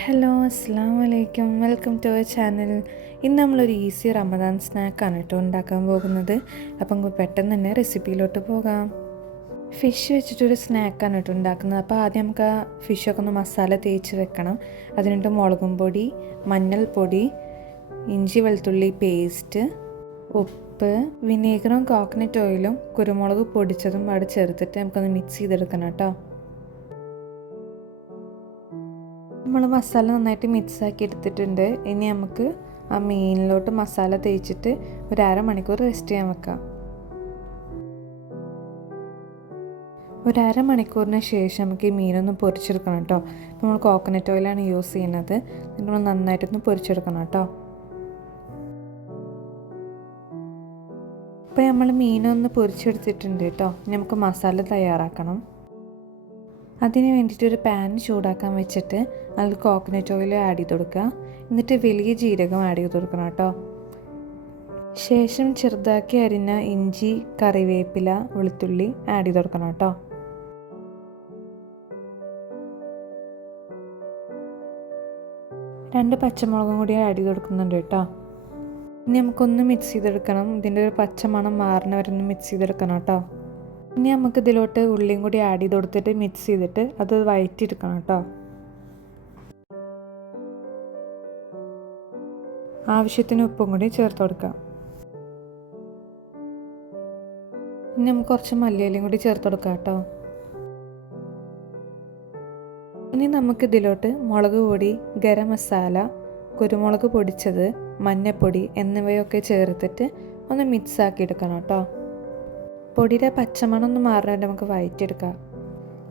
Hello അസ്സാം വലൈക്കും, welcome to our channel. ഇന്ന് നമ്മളൊരു ഈസി റമദാൻ സ്നാക്കാണ് കേട്ടോ ഉണ്ടാക്കാൻ പോകുന്നത്. അപ്പം നമുക്ക് പെട്ടെന്ന് തന്നെ റെസിപ്പിയിലോട്ട് പോകാം. ഫിഷ് വെച്ചിട്ടൊരു സ്നാക്കാണ് കേട്ടോ ഉണ്ടാക്കുന്നത്. അപ്പോൾ ആദ്യം നമുക്ക് ആ ഫിഷൊക്കെ ഒന്ന് മസാല തേച്ച് വെക്കണം. അതിനിട്ട് മുളകും പൊടി, മഞ്ഞൾപ്പൊടി, ഇഞ്ചി വെളുത്തുള്ളി പേസ്റ്റ്, ഉപ്പ്, വിനീഗറും കോക്കനട്ട് ഓയിലും കുരുമുളക് പൊടിച്ചതും അവിടെ ചേർത്തിട്ട് നമുക്കൊന്ന് മിക്സ് ചെയ്തെടുക്കണം കേട്ടോ. നമ്മൾ മസാല നന്നായിട്ട് മിക്സാക്കി എടുത്തിട്ടുണ്ട്. ഇനി നമുക്ക് ആ മീനിലോട്ട് മസാല തേച്ചിട്ട് ഒരു അരമണിക്കൂർ റെസ്റ്റ് ചെയ്യാൻ വെക്കാം. ഒരു അരമണിക്കൂറിന് ശേഷം നമുക്ക് ഈ മീനൊന്ന് പൊരിച്ചെടുക്കണം കേട്ടോ. അപ്പോൾ നമ്മൾ കോക്കനട്ട് ഓയിലാണ് യൂസ് ചെയ്യുന്നത്. നമ്മൾ നന്നായിട്ടൊന്ന് പൊരിച്ചെടുക്കണം കേട്ടോ. ഇപ്പോൾ നമ്മൾ മീനൊന്ന് പൊരിച്ചെടുത്തിട്ടുണ്ട് കേട്ടോ. ഇനി നമുക്ക് മസാല തയ്യാറാക്കണം. അതിന് വേണ്ടിയിട്ടൊരു പാൻ ചൂടാക്കാൻ വെച്ചിട്ട് അതിൽ കോക്കനട്ട് ഓയിൽ ആഡ് ചെയ്ത് കൊടുക്കുക. എന്നിട്ട് വലിയ ജീരകം ആഡ് ചെയ്ത് കൊടുക്കണം കേട്ടോ. ശേഷം ചെറുതാക്കി അരിഞ്ഞ ഇഞ്ചി, കറിവേപ്പില, വെളുത്തുള്ളി ആഡ് ചെയ്ത് കൊടുക്കണം കേട്ടോ. രണ്ട് പച്ചമുളകും കൂടി ആഡ് ചെയ്ത് കൊടുക്കുന്നുണ്ട് കേട്ടോ. ഇനി നമുക്കൊന്ന് മിക്സ് ചെയ്തെടുക്കണം. ഇതിൻ്റെ ഒരു പച്ചമണം മാറുന്ന വരെ ഒന്ന് മിക്സ് ചെയ്തെടുക്കണം കേട്ടോ. ഇനി നമുക്ക് ഇതിലോട്ട് ഉള്ളിയും കൂടി ആഡ് ചെയ്ത് കൊടുത്തിട്ട് മിക്സ് ചെയ്തിട്ട് അത് വഴറ്റിയെടുക്കണം കേട്ടോ. ആവശ്യത്തിന് ഉപ്പും കൂടി ചേർത്ത് കൊടുക്കാം. ഇനി നമുക്ക് കുറച്ച് മല്ലിയിലയും കൂടി ചേർത്ത് കൊടുക്കാം കേട്ടോ. ഇനി നമുക്ക് ഇതിലോട്ട് മുളക് പൊടി, ഗരം മസാല, കുരുമുളക് പൊടിച്ചത്, മഞ്ഞൾപ്പൊടി എന്നിവയൊക്കെ ചേർത്തിട്ട് ഒന്ന് മിക്സ് ആക്കി എടുക്കണം കേട്ടോ. പൊടിയുടെ പച്ചമണം ഒന്ന് മാറാൻ നമുക്ക് വഴറ്റിയെടുക്കാം.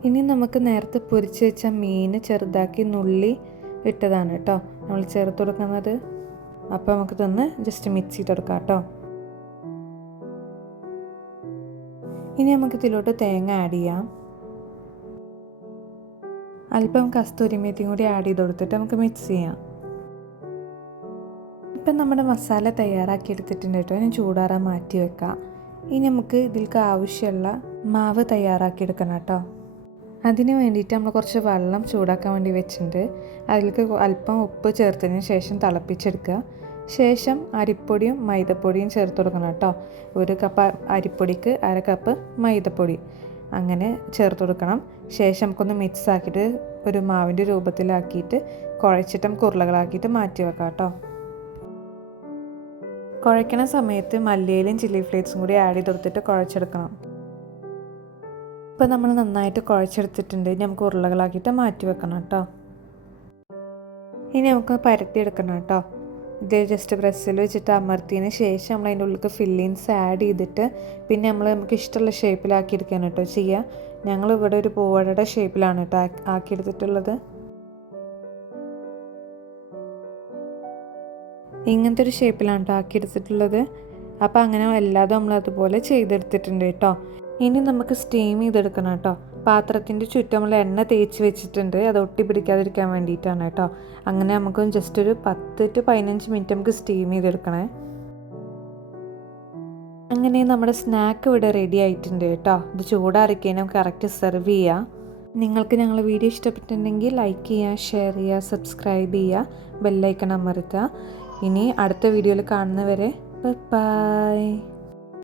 ഇനി നമുക്ക് നേരത്തെ പൊരിച്ച് വെച്ച മീൻ ചെറുതാക്കി നുള്ളി ഇട്ടതാണ് കേട്ടോ നമ്മൾ ചേർത്ത് കൊടുക്കുന്നത്. അപ്പോൾ നമുക്ക് ഇതൊന്ന് ജസ്റ്റ് മിക്സ് ചെയ്ത് കൊടുക്കാം കേട്ടോ. ഇനി നമുക്ക് ഇതിലോട്ട് തേങ്ങ ആഡ് ചെയ്യാം. അല്പം കസ്തൂരി മേത്തിയും കൂടി ആഡ് ചെയ്ത് കൊടുത്തിട്ട് നമുക്ക് മിക്സ് ചെയ്യാം. ഇപ്പം നമ്മുടെ മസാല തയ്യാറാക്കി എടുത്തിട്ടുണ്ട് കേട്ടോ. ഇനി ചൂടാറാൻ മാറ്റി വെക്കാം. ഇനി നമുക്ക് ഇതിലേക്ക് ആവശ്യമുള്ള മാവ് തയ്യാറാക്കിയെടുക്കണം കേട്ടോ. അതിന് വേണ്ടിയിട്ട് നമ്മൾ കുറച്ച് വെള്ളം ചൂടാക്കാൻ വേണ്ടി വെച്ചിട്ടുണ്ട്. അതിലേക്ക് അല്പം ഉപ്പ് ചേർത്തതിന് ശേഷം തിളപ്പിച്ചെടുക്കുക. ശേഷം അരിപ്പൊടിയും മൈദപ്പൊടിയും ചേർത്ത് കൊടുക്കണം കേട്ടോ. ഒരു കപ്പ് അരിപ്പൊടിക്ക് അര കപ്പ് മൈദപ്പൊടി അങ്ങനെ ചേർത്ത് കൊടുക്കണം. ശേഷം നമുക്കൊന്ന് മിക്സ് ആക്കിയിട്ട് ഒരു മാവിൻ്റെ രൂപത്തിലാക്കിയിട്ട് കുഴച്ചിട്ട് നമുക്ക് ഉരുളകളാക്കിയിട്ട് മാറ്റി വെക്കാം കേട്ടോ. കുഴയ്ക്കണ സമയത്ത് മല്ലിയിലും ചില്ലി ഫ്ലേക്സും കൂടി ആഡ് ചെയ്ത് കൊടുത്തിട്ട് കുഴച്ചെടുക്കണം. ഇപ്പോൾ നമ്മൾ നന്നായിട്ട് കുഴച്ചെടുത്തിട്ടുണ്ട്. ഇനി നമുക്ക് ഉരുളകളാക്കിയിട്ട് മാറ്റി വെക്കണം കേട്ടോ. ഇനി നമുക്ക് പരത്തിയെടുക്കണം കേട്ടോ. ഇത് ജസ്റ്റ് പ്രസ്സിൽ വെച്ചിട്ട് അമർത്തിയതിന് ശേഷം നമ്മൾ അതിൻ്റെ ഉള്ളിലേക്ക് ഫില്ലിങ്സ് ആഡ് ചെയ്തിട്ട് പിന്നെ നമുക്ക് ഇഷ്ടമുള്ള ഷേപ്പിലാക്കി എടുക്കാൻ കേട്ടോ ചെയ്യുക. ഞങ്ങളിവിടെ ഒരു പൂവടയുടെ ഷേപ്പിലാണ് കേട്ടോ ആക്കിയെടുത്തിട്ടുള്ളത്. ഇങ്ങനത്തെ ഒരു ഷേപ്പിലാണ് കേട്ടോ ആക്കിയെടുത്തിട്ടുള്ളത്. അപ്പോൾ അങ്ങനെ എല്ലാതും നമ്മൾ അതുപോലെ ചെയ്തെടുത്തിട്ടുണ്ട് കേട്ടോ. ഇനി നമുക്ക് സ്റ്റീം ചെയ്തെടുക്കണം കേട്ടോ. പാത്രത്തിൻ്റെ ചുറ്റും നമ്മൾ എണ്ണ തേച്ച് വെച്ചിട്ടുണ്ട്. അത് ഒട്ടി പിടിക്കാതിരിക്കാൻ വേണ്ടിയിട്ടാണ് കേട്ടോ. അങ്ങനെ നമുക്ക് ജസ്റ്റ് ഒരു 10 to 15 മിനിറ്റ് നമുക്ക് സ്റ്റീം ചെയ്തെടുക്കണേ. അങ്ങനെ നമ്മുടെ സ്നാക്ക് ഇവിടെ റെഡി ആയിട്ടുണ്ട് കേട്ടോ. ഇത് ചൂടാറിക്കാൻ നമുക്ക് കറക്റ്റ് സെർവ് ചെയ്യാം. നിങ്ങൾക്ക് ഞങ്ങളുടെ വീഡിയോ ഇഷ്ടപ്പെട്ടിട്ടുണ്ടെങ്കിൽ ലൈക്ക് ചെയ്യുക, ഷെയർ ചെയ്യുക, സബ്സ്ക്രൈബ് ചെയ്യുക, ബെല്ലൈക്കൺ അമർത്തുക. ഇനി അടുത്ത വീഡിയോയിൽ കാണുന്നവരെ ബൈ.